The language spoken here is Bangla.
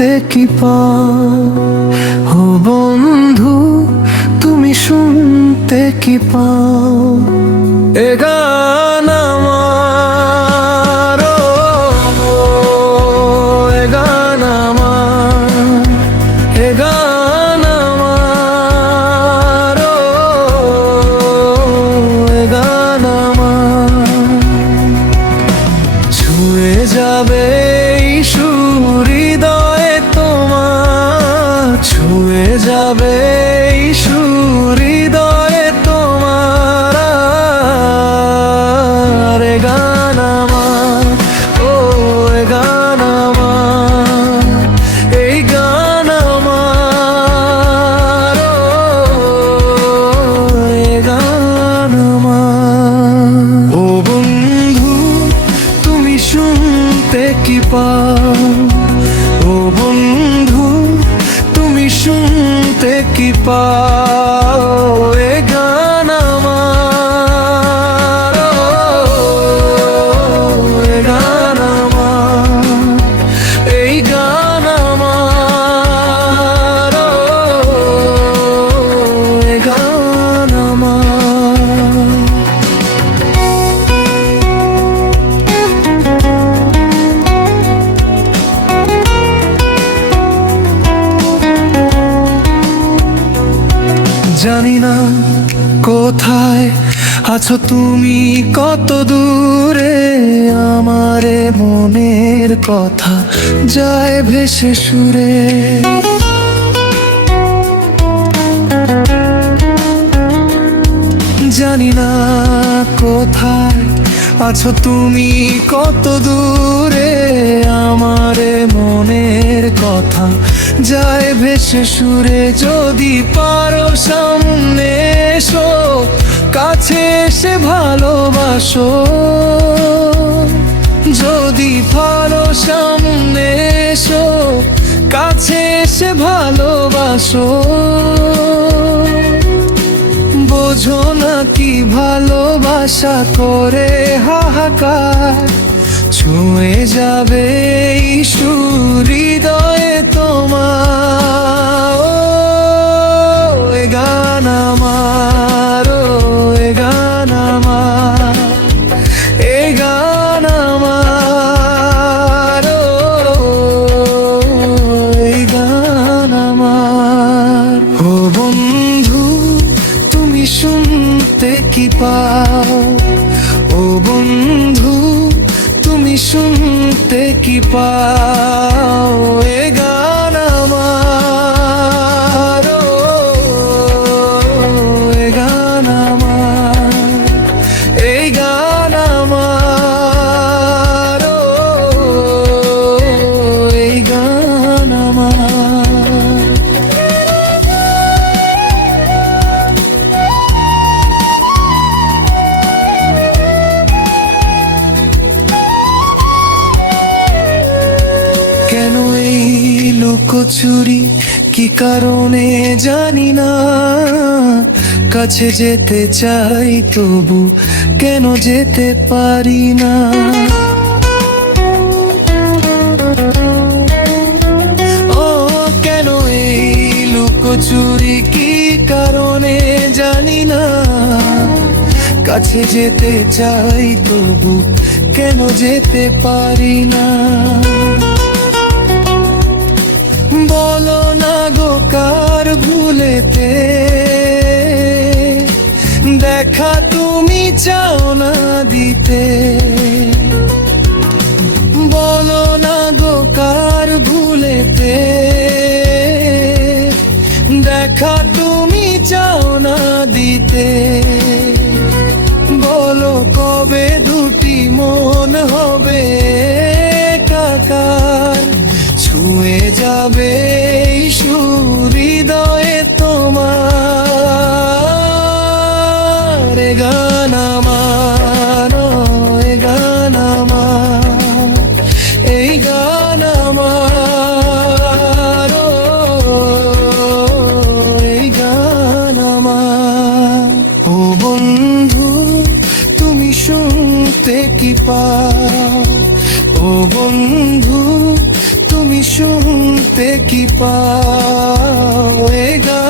শুনতে কি পাও? ও বন্ধু তুমি শুনতে কি পাও? এ গান আমার, ও এ গান আমার, এ গান আমার, এ গান আমার। ছুঁয়ে যাবে এই সুর হৃদয়ে তোমার, ছুঁয়ে যাবে এই সুর হৃদয়ে তোমার। এ গান আমার, ও এ গান আমার, এই গান আমার, এ গান আমার। ও বন্ধু তুমি শুনতে কি পাও? ও বন্ধু তুমি শুনতে কি পাও? এ গান আমার, এ গান আমার, এই গান আমার, এ গান আমার। জানি না কোথায় আছো তুমি, কত দূরে আমারে মনের কথা যায় ভেসে সুরে। জানি না কোথায় আছো তুমি, কত দূরে আমারে মনের কথা যায় ভেসে সুরে। যদি পারো সামনে এসো, কাছে এসে ভালোবাসো। যদি পারো সামনে এসো, কাছে এসে ভালোবাসো। বোঝো না কি ভালোবাসা করে হাহাকার, ছুঁয়ে যাবে এই সুর হৃদয়ে তোমার। ও এ গান আমার, ও এ গান আমার, এ গান আমার, এই গান আমার। ও বন্ধু তুমি শুনতে কি পাও? ও বন্ধু তুমি শুনতে কি পাও? এ গান আমার, এ গান আমার, এই গান আমার, এই গান আমার। কেন এই লুকোচুরি, কি কারণে জানি না, কাছে যেতে চাই তবু কেন যেতে পারি না। ও কেন এই লুকোচুরি, কি কারণে জানি না, কাছে যেতে চাই তবু কেন যেতে পারি না। বলো না গো কার ভুলেতে দেখা তুমি চাও না দিতে। বলো না গো কার ভুলেতে দেখা তুমি চাও না দিতে। বলো কবে দুটি মন হবে একাকার, ছুঁয়ে যাবে এই সুর হৃদয়ে তোমার। এ গান আমার, এ গান আমার, এই গান আমার, এই গান আমার। ও বন্ধু তুমি শুনতে কি পাও? ও বন্ধু তুমি শুনতে কি পাও এ গান